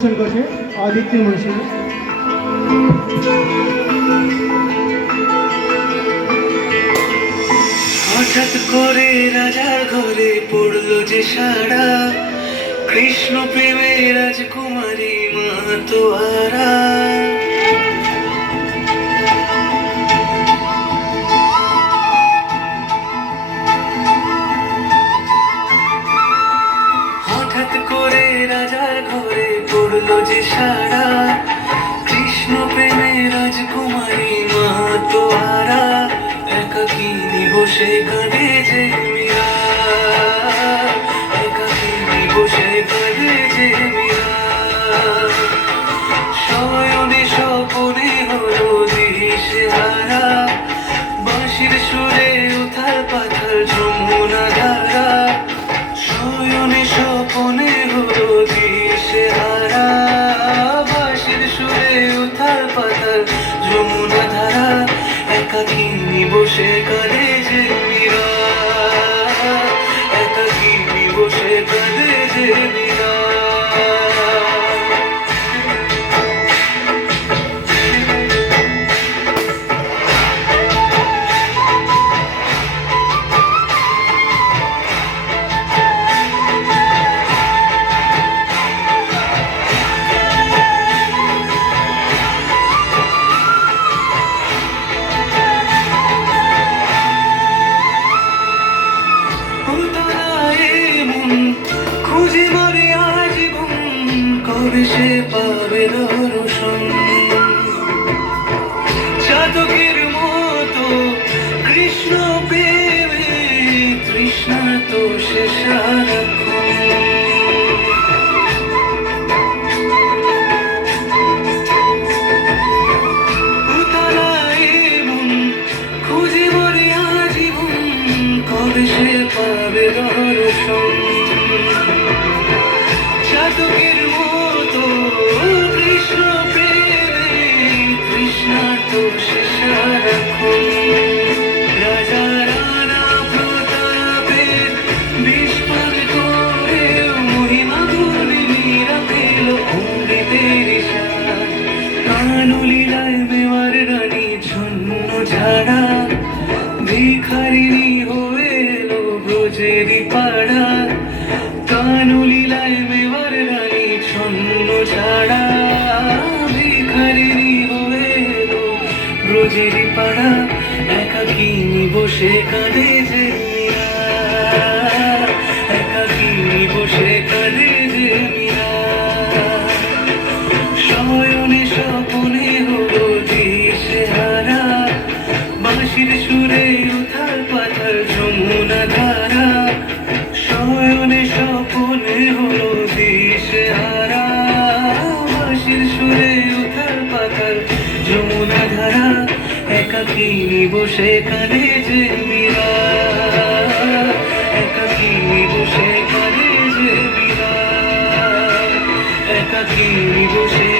কাছে আদিত্য মাসি হঠাৎ করে রাজার ঘরে পড়লো যে সারা, কৃষ্ণ প্রেমে রাজকুমারী মাতোয়ারা। হঠাৎ করে রাজার ঘরে পড়লো যে সারা, কৃষ্ণ প্রেমে রাজকুমারী মাতোয়ারা। একাকিনী বসে কাঁদে যে মীরা, একাকিনী বসে কাঁদে যে মীরা। শয়নে স্বপনে হলো দিশেহারা, বাঁশির সুরে উথাল পাথাল যমুনা ধারা। শয়নে স্বপনে হলো দিশেহারা, বাঁশির সুরে উথাল পাথাল যমুনা ধারা। একাকিনী বসে কাঁদে যে মীরা, একাকিনী বসে কাঁদে যে মীরা। খুঁজে মরে আজীবন, কবে সে পাবে দর্শন। চাতকের মতো কৃষ্ণ প্রেমে তৃষ্ণা তো সে সারাক্ষণ। খুঁজে মরে আজীবন, কবে সে পাবে দর্শন। চাতকের মতো কৃষ্ণ প্রেমে তৃষ্ণা তো সে সারাক্ষণ। রাজা রানা প্রতাপের বিস্ফোর করে মহিমা গুলি মীরা পেল অমৃতের স্বাদ। কানলীলায় মেওয়ার রানী ছন্ন ঝাড়া, ভিখারিণী হয়ে এলো ব্রজেরই পাড়া। কানলীলায় মেওয়ার রানী ছন্ন ঝাড়া, ভিখারিণী হয়ে এলো ব্রজেরই পাড়া। একাকিনী বসে কাঁদে যে মীরা, একাকিনী বসে কাঁদে যে মীরা। শয়নে স্বপনে হলো দিশেহারা, বাঁশির সুরে উথাল পাথাল যমুনা ধারা। শয়নে স্বপনে হলো দিশেহারা, বাঁশির সুরে উথাল পাথাল যমুনা ধারা। একাকিনী বসে কাঁদে যে মীরা, একাকিনী বসে কাঁদে যে মীরা, একাকিনী বসে